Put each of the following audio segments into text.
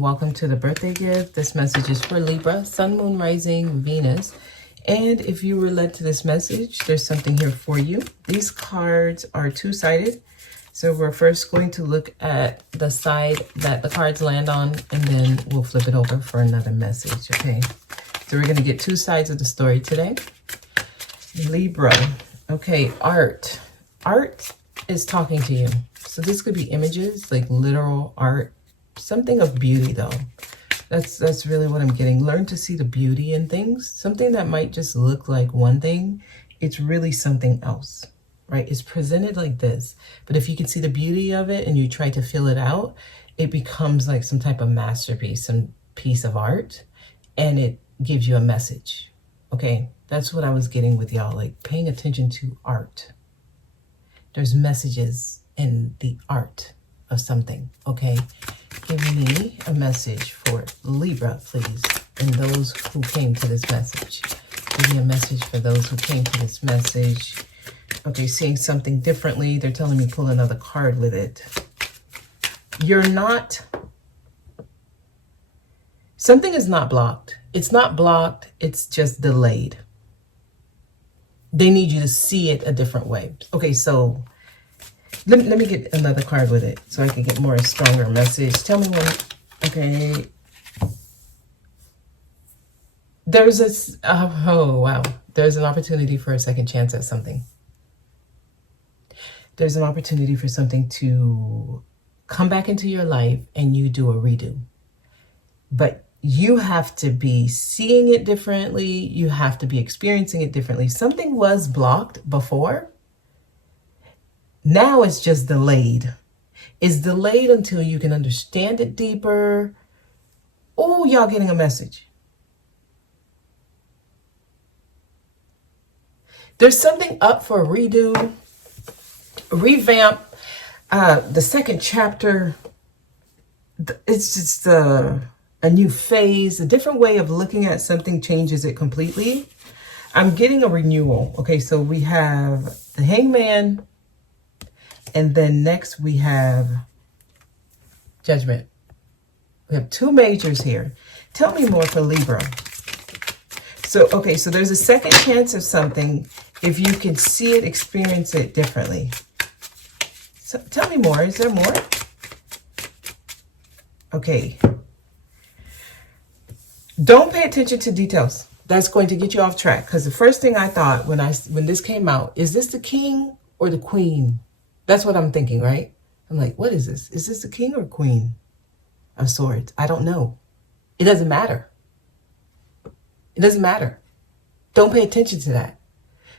and welcome to the birthday gift. This message is for Libra, Sun, Moon, Rising, Venus. And if you were led to this message, there's something here for you. These cards are two-sided. So we're first going to look at the side that the cards land on, and then we'll flip it over for another message, okay? So we're going to get two sides of the story today. Libra. Okay, art. Art is talking to you. So this could be images, like literal art. Something of beauty, though. That's really what I'm getting. Learn to see the beauty in things. Something that might just look like one thing, it's really something else, right? It's presented like this. But if you can see the beauty of it and you try to fill it out, it becomes like some type of masterpiece, some piece of art, and it gives you a message, okay? That's what I was getting with y'all, like paying attention to art. There's messages in the art of something, okay? Give me a message for Libra, please, and those who came to this message. Give me a message for those who came to this message. Okay, seeing something differently. They're telling me pull another card with it. You're not... Something is not blocked. It's not blocked. It's just delayed. They need you to see it a different way. Okay, so... Let me get another card with it so I can get more stronger message. Tell me when, okay. There's this, oh wow. There's an opportunity for a second chance at something. There's an opportunity for something to come back into your life and you do a redo. But you have to be seeing it differently. You have to be experiencing it differently. Something was blocked before. Now it's just delayed. It's delayed until you can understand it deeper. Oh, y'all getting a message. There's something up for a redo, revamp. The second chapter, it's just a new phase, a different way of looking at something changes it completely. I'm getting a renewal. Okay, so we have the Hangman. And then next we have Judgment. We have two majors here. Tell me more for Libra. So, okay, so there's a second chance of something if you can see it, experience it differently. So tell me more. Is there more? Okay. Don't pay attention to details. That's going to get you off track. Because the first thing I thought when this came out, is this the king or the queen? That's what I'm thinking, right? I'm like, what is this? Is this the king or queen of swords? I don't know. It doesn't matter. It doesn't matter. Don't pay attention to that.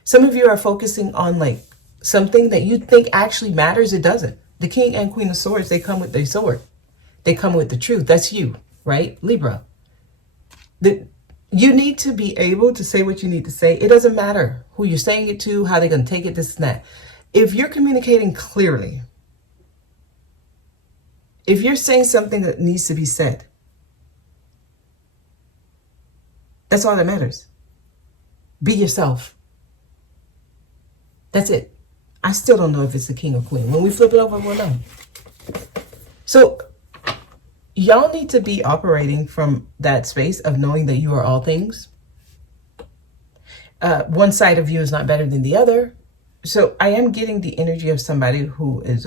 Some of you are focusing on like something that you think actually matters. It doesn't. The king and queen of swords, they come with their sword. They come with the truth. That's you, right? Libra. You need to be able to say what you need to say. It doesn't matter who you're saying it to, how they're going to take it, this and that. If you're communicating clearly, if you're saying something that needs to be said, that's all that matters. Be yourself. That's it. I still don't know if it's the king or queen. When we flip it over, we'll know. So y'all need to be operating from that space of knowing that you are all things. One side of you is not better than the other. So I am getting the energy of somebody who is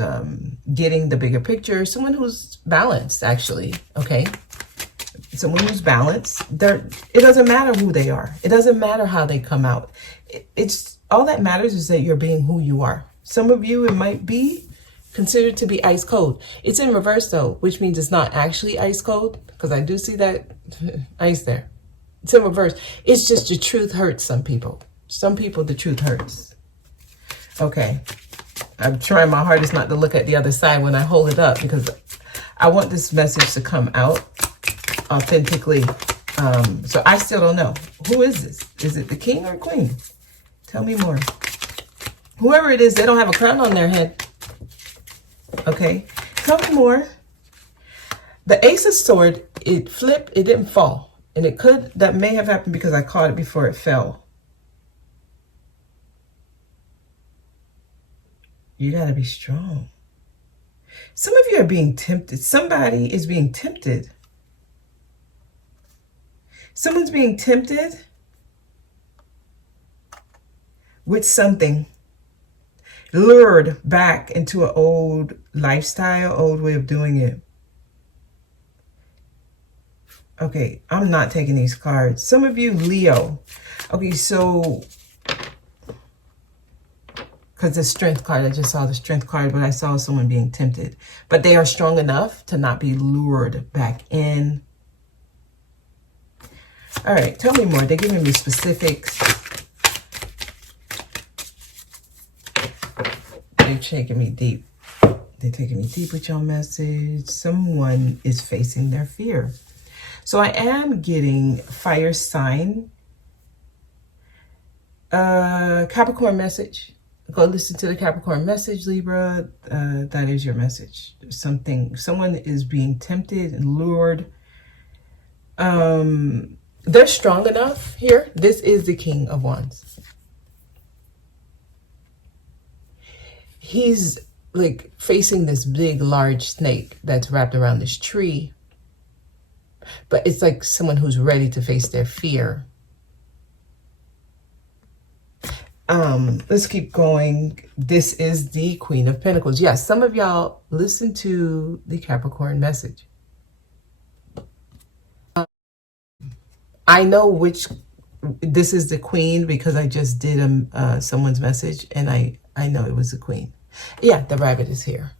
getting the bigger picture, someone who's balanced, actually, okay? Someone who's balanced. It doesn't matter who they are. It doesn't matter how they come out. It's all that matters is that you're being who you are. Some of you, it might be considered to be ice cold. It's in reverse, though, which means it's not actually ice cold, because I do see that ice there. It's in reverse. It's just the truth hurts some people. Some people, the truth hurts. Okay, I'm trying my hardest not to look at the other side when I hold it up because I want this message to come out authentically. So I still don't know. Who is this? Is it the king or queen? Tell me more. Whoever it is, they don't have a crown on their head. Okay, tell me more. The ace of swords, it flipped, it didn't fall. And that may have happened because I caught it before it fell. You got to be strong. Some of you are being tempted. Somebody is being tempted Someone's being tempted with something, lured back into an old lifestyle, old way of doing it. Okay, I'm not taking these cards. Some of you, Leo. Okay, so, because the strength card, I just saw the strength card, but I saw someone being tempted. But they are strong enough to not be lured back in. All right, tell me more. They're giving me specifics. They're taking me deep. They're taking me deep with your message. Someone is facing their fear. So I am getting fire sign, Capricorn message. Go listen to the Capricorn message, Libra. That is your message. Someone is being tempted and lured. They're strong enough here. This is the King of Wands. He's like facing this big, large snake that's wrapped around this tree. But it's like someone who's ready to face their fear. Let's keep going. This is the Queen of Pentacles. Yes, some of y'all listen to the Capricorn message. I know this is the Queen because I just did someone's message and I know it was the Queen. Yeah, the rabbit is here.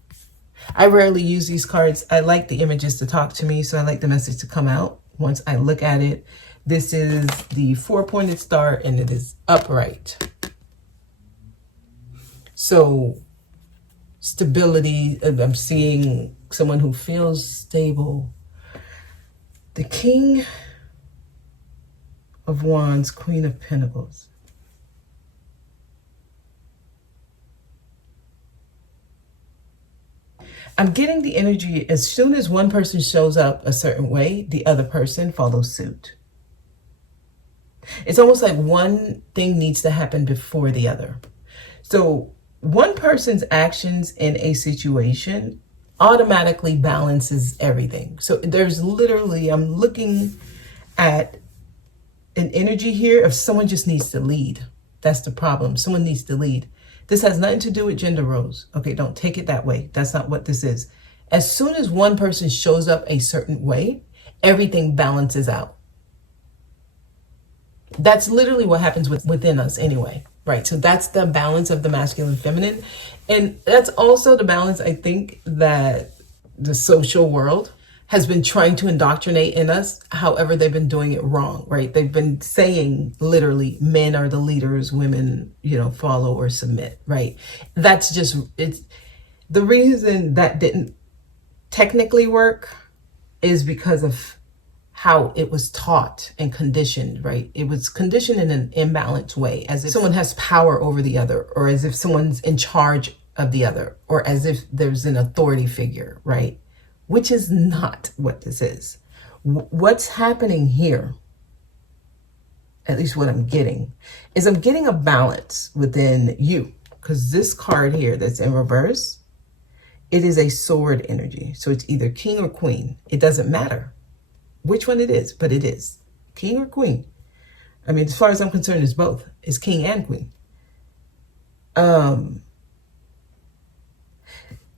I rarely use these cards. I like the images to talk to me, so I like the message to come out once I look at it. This is the 4-pointed star, and it is upright. So, stability. I'm seeing someone who feels stable. The King of Wands, Queen of Pentacles. I'm getting the energy as soon as one person shows up a certain way, the other person follows suit. It's almost like one thing needs to happen before the other. So one person's actions in a situation automatically balances everything. So there's literally, I'm looking at an energy here of someone just needs to lead. That's the problem. Someone needs to lead. This has nothing to do with gender roles. Okay, don't take it that way. That's not what this is. As soon as one person shows up a certain way, everything balances out. That's literally what happens within us anyway, right? So that's the balance of the masculine and feminine. And that's also the balance, I think, that the social world has been trying to indoctrinate in us. However, they've been doing it wrong, right? They've been saying literally men are the leaders, women, follow or submit, right? That's just, it's the reason that didn't technically work is because of how it was taught and conditioned, right? It was conditioned in an imbalanced way, as if someone has power over the other, or as if someone's in charge of the other, or as if there's an authority figure, right? Which is not what this is. What's happening here, at least what I'm getting, is I'm getting a balance within you. Because this card here that's in reverse, it is a sword energy. So it's either king or queen. It doesn't matter which one it is, but it is. King or queen. I mean, as far as I'm concerned, it's both. It's king and queen.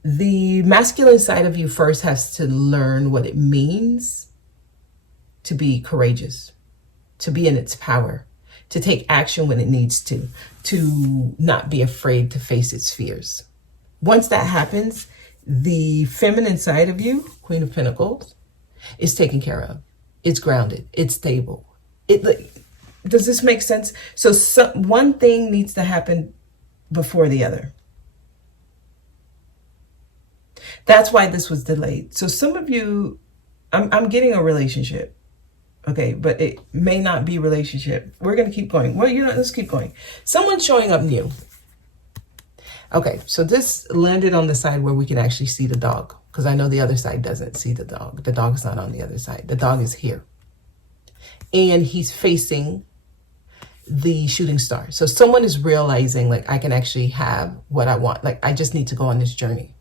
The masculine side of you first has to learn what it means to be courageous, to be in its power, to take action when it needs to not be afraid to face its fears. Once that happens, the feminine side of you, Queen of Pentacles, is taken care of. It's grounded. It's stable. Does this make sense? So one thing needs to happen before the other. That's why this was delayed. So some of you, I'm getting a relationship, okay, but it may not be a relationship. We're going to keep going. Well, let's keep going. Someone's showing up new. Okay, so this landed on the side where we can actually see the dog, because I know the other side doesn't see the dog. The dog is not on the other side. The dog is here. And he's facing the shooting star. So someone is realizing, like, I can actually have what I want. Like, I just need to go on this journey.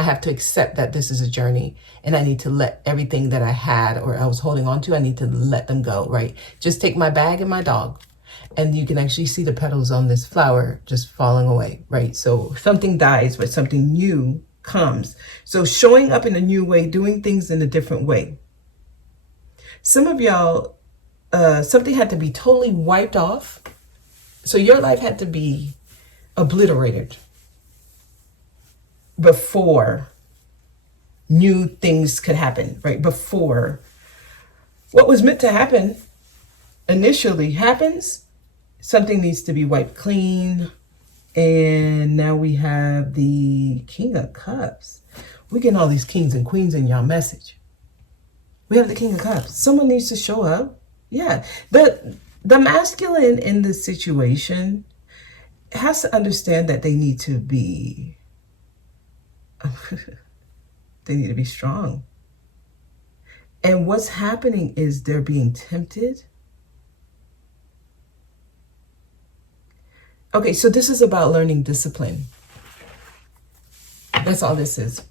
I have to accept that this is a journey, and I need to let everything that I had or I was holding on to, I need to let them go, right? Just take my bag and my dog, and you can actually see the petals on this flower just falling away, right? So something dies, but something new comes. So showing up in a new way, doing things in a different way. Some of y'all, something had to be totally wiped off. So your life had to be obliterated before new things could happen, right? Before what was meant to happen initially happens, something needs to be wiped clean. And now we have the King of Cups. We're getting all these kings and queens in y'all message. We have the King of Cups. Someone needs to show up. Yeah. The masculine in this situation has to understand that they need to be they need to be strong. And what's happening is they're being tempted. Okay, so this is about learning discipline. That's all this is.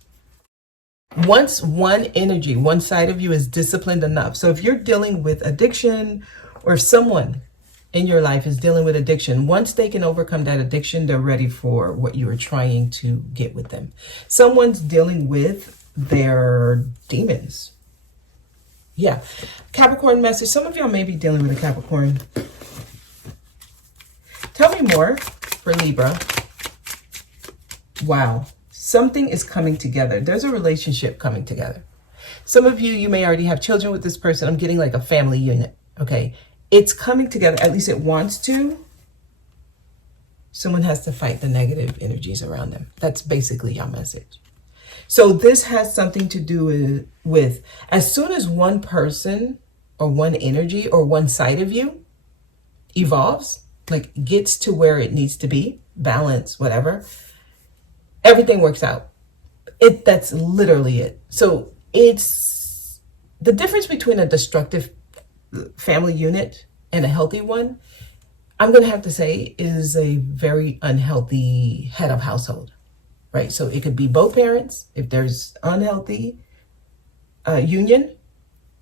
Once one energy, one side of you is disciplined enough. So if you're dealing with addiction, or if someone in your life is dealing with addiction, once they can overcome that addiction, they're ready for what you are trying to get with them. Someone's dealing with their demons. Yeah. Capricorn message. Some of y'all may be dealing with a Capricorn. Tell me more for Libra. Wow. Something is coming together. There's a relationship coming together. Some of you, you may already have children with this person. I'm getting like a family unit. Okay. It's coming together. At least it wants to. Someone has to fight the negative energies around them. That's basically your message. So this has something to do with as soon as one person or one energy or one side of you evolves, like gets to where it needs to be, balance, whatever, everything works out. That's literally it. So it's the difference between a destructive family unit and a healthy one, I'm going to have to say, is a very unhealthy head of household, right? So it could be both parents. If there's unhealthy union,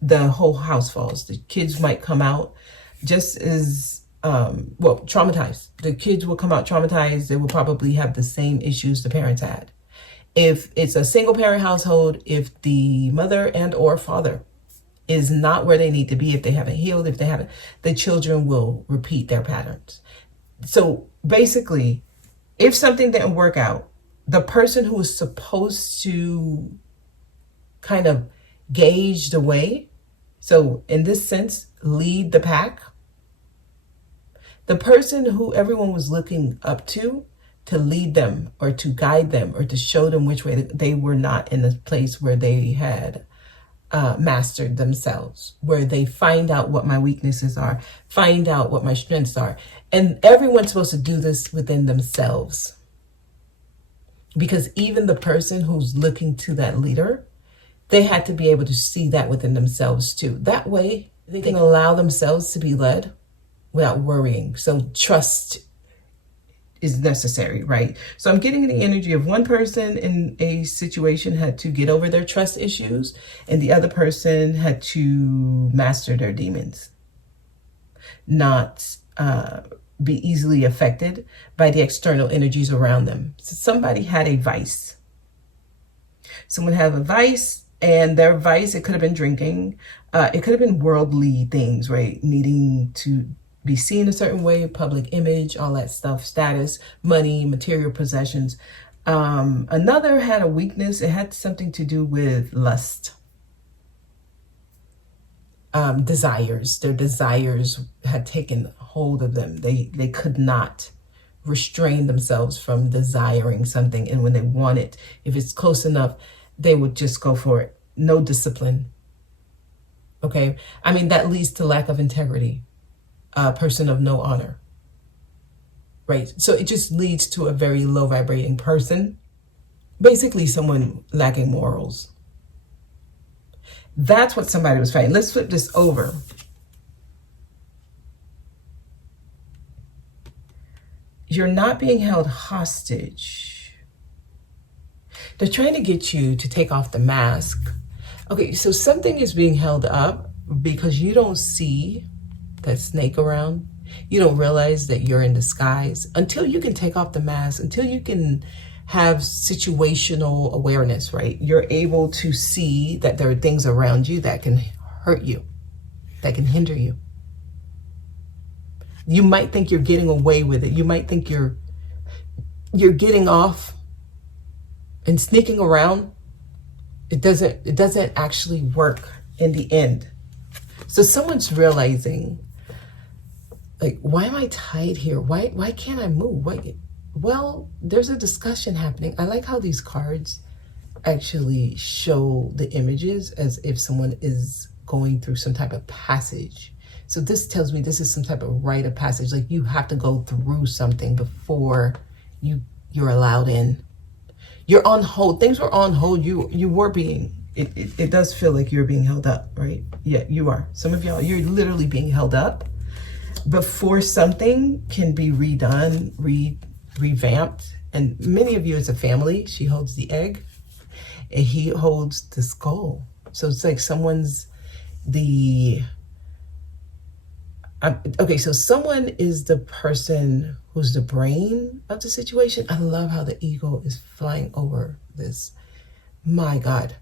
the whole house falls. The kids might come out just as, traumatized. The kids will come out traumatized. They will probably have the same issues the parents had. If it's a single parent household, if the mother and or father is not where they need to be, if they haven't healed, if they haven't, the children will repeat their patterns. So basically, if something didn't work out, the person who is supposed to kind of gauge the way, so in this sense, lead the pack, the person who everyone was looking up to lead them or to guide them or to show them which way, they were not in a place where they had mastered themselves, where they find out what my weaknesses are, find out what my strengths are. And everyone's supposed to do this within themselves. Because even the person who's looking to that leader, they had to be able to see that within themselves too. That way they can allow themselves to be led without worrying. So trust is necessary, right? So I'm getting the energy of one person in a situation had to get over their trust issues, and the other person had to master their demons, not be easily affected by the external energies around them. So somebody had a vice. Someone had a vice, and their vice, it could have been drinking. It could have been worldly things, right? Needing to be seen a certain way, public image, all that stuff, status, money, material possessions. Another had a weakness. It had something to do with lust. Desires. Their desires had taken hold of them. They could not restrain themselves from desiring something. And when they want it, if it's close enough, they would just go for it. No discipline. Okay. I mean, that leads to lack of integrity. A person of no honor, right? So it just leads to a very low vibrating person, basically someone lacking morals. That's what somebody was fighting. Let's flip this over. You're not being held hostage. They're trying to get you to take off the mask. Okay, so something is being held up because you don't see that snake around. You don't realize that you're in disguise until you can take off the mask, until you can have situational awareness, right? You're able to see that there are things around you that can hurt you, that can hinder you. You might think you're getting away with it. You might think you're getting off and sneaking around. It doesn't actually work in the end. So someone's realizing, like, why am I tied here? Why can't I move? Well, there's a discussion happening. I like how these cards actually show the images as if someone is going through some type of passage. So this tells me this is some type of rite of passage. Like, you have to go through something before you're allowed in. You're on hold. Things were on hold. You were being, it does feel like you're being held up, right? Yeah, you are. Some of y'all, you're literally being held up before something can be redone, revamped. And many of you as a family, she holds the egg and he holds the skull. So it's like someone's okay, so someone is the person who's the brain of the situation. I love how the eagle is flying over this. My God.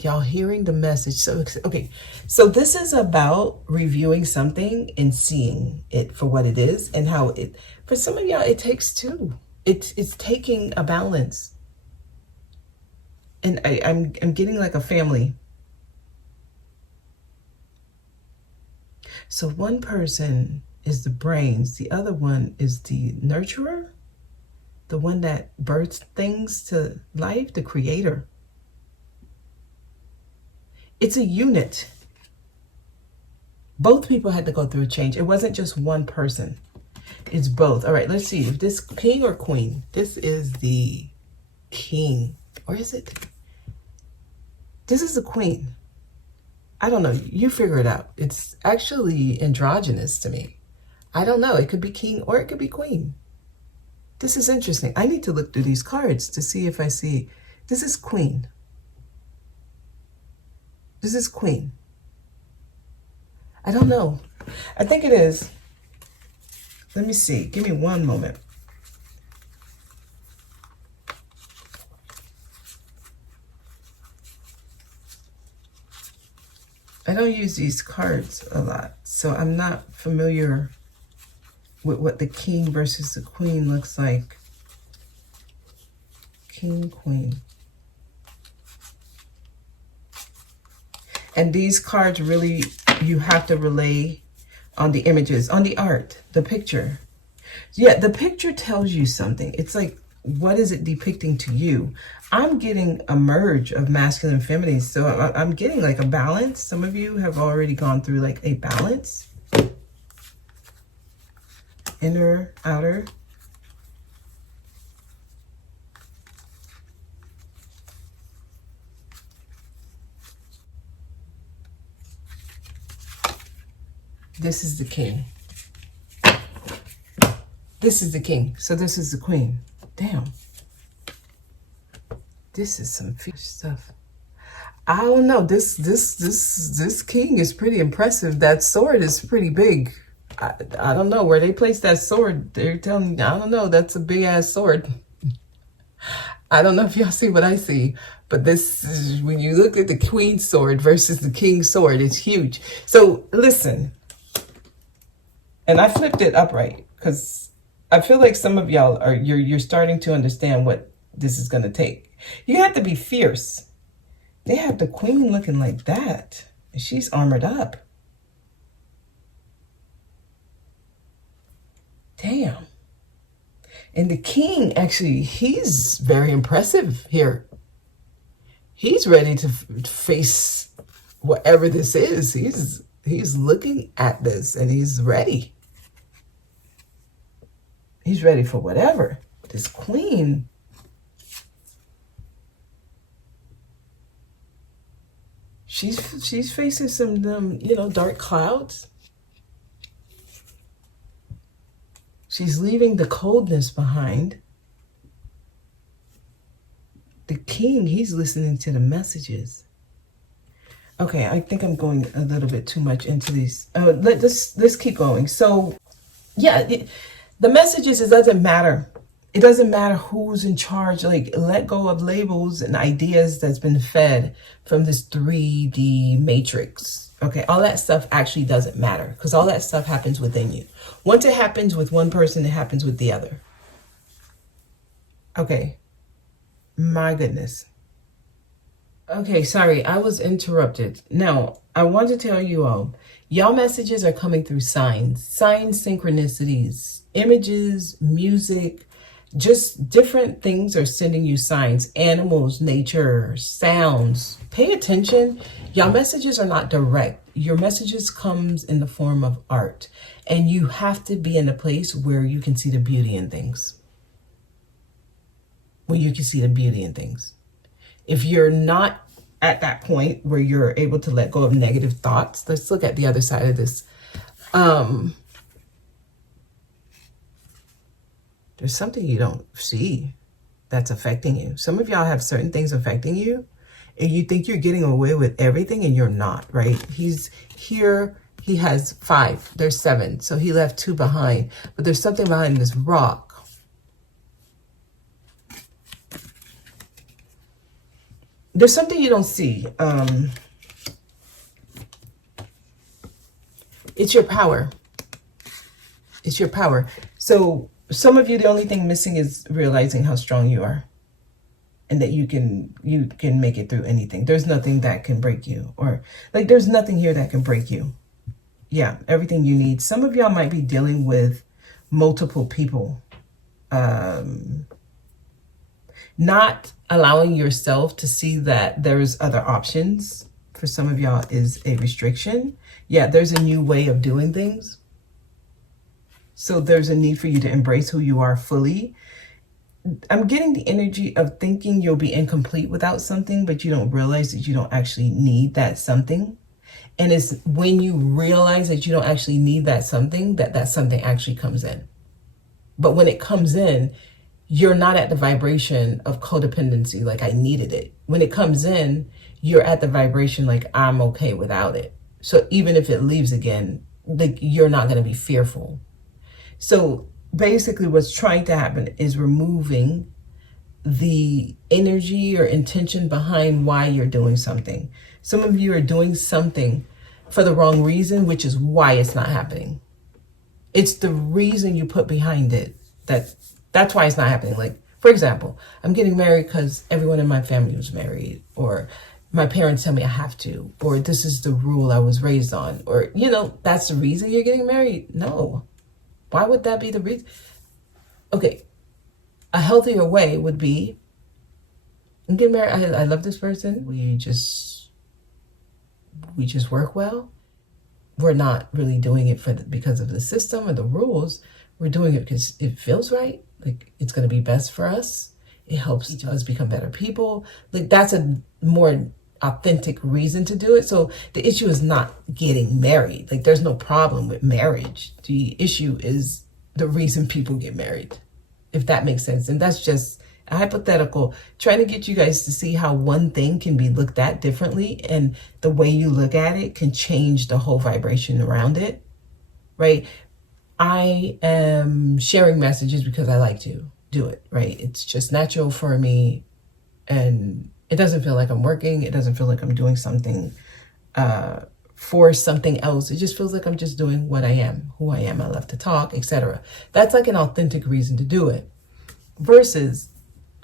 Y'all hearing the message? So, okay, so this is about reviewing something and seeing it for what it is, and how it, for some of y'all, it takes two. It's taking a balance. And I'm getting like a family. So one person is the brains, the other one is the nurturer, the one that births things to life, the creator. It's a unit. Both people had to go through a change. It wasn't just one person. It's both. All right, let's see if this king or queen. This is the king. Or is it? This is the queen. I don't know. You figure it out. It's actually androgynous to me. I don't know. It could be king or it could be queen. This is interesting. I need to look through these cards to see if I see. This is queen. This is queen. I don't know. I think it is. Let me see. Give me one moment. I don't use these cards a lot, so I'm not familiar with what the king versus the queen looks like. King, queen. And these cards really, you have to relay on the images, on the art, the picture. Yeah, the picture tells you something. It's like, what is it depicting to you? I'm getting a merge of masculine and feminine. So I'm getting like a balance. Some of you have already gone through like a balance. Inner, outer. This is the king. This is the king. So this is the queen. Damn. This is some fish stuff. I don't know. This king is pretty impressive. That sword is pretty big. I don't know where they placed that sword. They're telling me, I don't know. That's a big ass sword. I don't know if y'all see what I see, but this is, when you look at the queen's sword versus the king's sword, it's huge. So listen, and I flipped it upright because I feel like some of y'all are, you're starting to understand what this is going to take. You have to be fierce. They have the queen looking like that, and she's armored up. Damn. And the king, actually, he's very impressive here. He's ready to face whatever this is. He's looking at this and he's ready. He's ready for whatever. This queen. She's facing some dark clouds. She's leaving the coldness behind. The king, he's listening to the messages. Okay, I think I'm going a little bit too much into these. Let's keep going. So, yeah, the messages, it doesn't matter. It doesn't matter who's in charge. Like, let go of labels and ideas that's been fed from this 3D matrix. Okay, all that stuff actually doesn't matter because all that stuff happens within you. Once it happens with one person, it happens with the other. Okay, my goodness. Okay, sorry, I was interrupted. Now, I want to tell you all, y'all messages are coming through signs, synchronicities, images, music, just different things are sending you signs, animals, nature, sounds. Pay attention. Y'all messages are not direct. Your messages comes in the form of art, and you have to be in a place where you can see the beauty in things. Where you can see the beauty in things. If you're not at that point where you're able to let go of negative thoughts, let's look at the other side of this. There's something you don't see that's affecting you. Some of y'all have certain things affecting you, and you think you're getting away with everything, and you're not, right? He's here. He has 5. There's 7. So he left 2 behind. But there's something behind this rock. There's something you don't see. It's your power. It's your power. So some of you, the only thing missing is realizing how strong you are and that you can make it through anything. There's nothing that can break you, or like there's nothing here that can break you. Yeah, everything you need. Some of y'all might be dealing with multiple people. Not allowing yourself to see that there's other options for some of y'all is a restriction. Yeah, there's a new way of doing things. So there's a need for you to embrace who you are fully. I'm getting the energy of thinking you'll be incomplete without something, but you don't realize that you don't actually need that something. And it's when you realize that you don't actually need that something, that something actually comes in. But when it comes in, you're not at the vibration of codependency, like I needed it. When it comes in, you're at the vibration like I'm okay without it. So even if it leaves again, like you're not going to be fearful. So basically what's trying to happen is removing the energy or intention behind why you're doing something. Some of you are doing something for the wrong reason, which is why it's not happening. It's the reason you put behind it that's why it's not happening. Like, for example, I'm getting married because everyone in my family was married, or my parents tell me I have to, or this is the rule I was raised on, or, you know, that's the reason you're getting married. No. Why would that be the reason? Okay. A healthier way would be, I'm getting married. I love this person. We just work well. We're not really doing it because of the system or the rules. We're doing it because it feels right. Like it's going to be best for us. It helps us become better people. Like that's a more authentic reason to do it. So the issue is not getting married. Like there's no problem with marriage. The issue is the reason people get married, if that makes sense. And that's just a hypothetical, trying to get you guys to see how one thing can be looked at differently, and the way you look at it can change the whole vibration around it, right? I am sharing messages because I like to do it, right? It's just natural for me, and it doesn't feel like I'm working. It doesn't feel like I'm doing something for something else. It just feels like I'm just doing what I am, who I am. I love to talk, etc. That's like an authentic reason to do it. Versus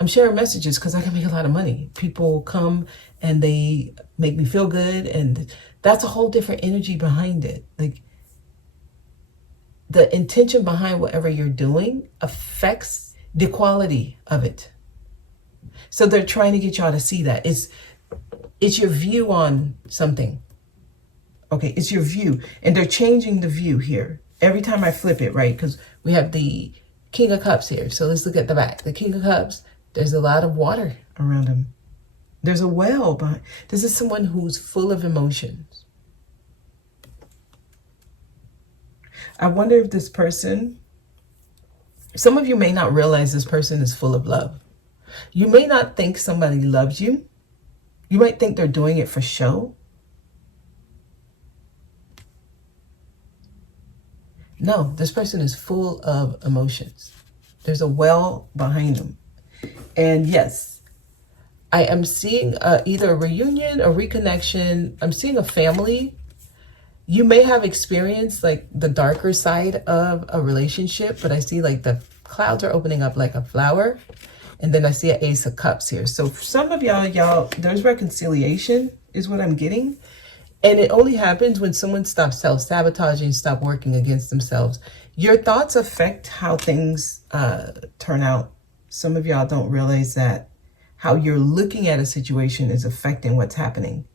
I'm sharing messages because I can make a lot of money. People come and they make me feel good, and that's a whole different energy behind it. Like the intention behind whatever you're doing affects the quality of it. So they're trying to get y'all to see that. It's your view on something. Okay, it's your view. And they're changing the view here. Every time I flip it, right? Because we have the King of Cups here. So let's look at the back. The King of Cups, there's a lot of water around him. There's a well behind. This is someone who's full of emotions. I wonder if this person Some of you may not realize this person is full of love. You may not think somebody loves you. You might think they're doing it for show. No, this person is full of emotions. There's a well behind them. And yes, I am seeing either a reunion, a reconnection. I'm seeing a family. You may have experienced like the darker side of a relationship, but I see like the clouds are opening up like a flower. And then I see an Ace of Cups here. So for some of y'all, there's reconciliation is what I'm getting. And it only happens when someone stops self-sabotaging, stop working against themselves. Your thoughts affect how things turn out. Some of y'all don't realize that how you're looking at a situation is affecting what's happening.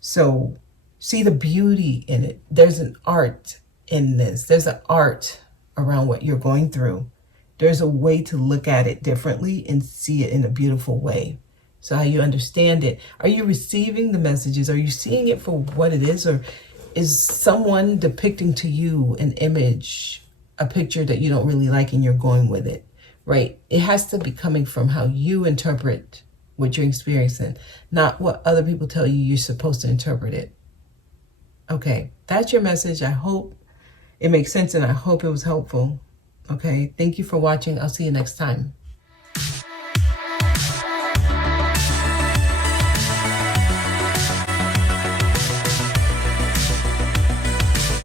So see the beauty in it. There's an art in this. There's an art around what you're going through. There's a way to look at it differently and see it in a beautiful way. So how you understand it. Are you receiving the messages? Are you seeing it for what it is? Or is someone depicting to you an image, a picture that you don't really like and you're going with it, right? It has to be coming from how you interpret what you're experiencing, not what other people tell you you're supposed to interpret it. Okay, that's your message. I hope it makes sense and I hope it was helpful. Okay, thank you for watching. I'll see you next time.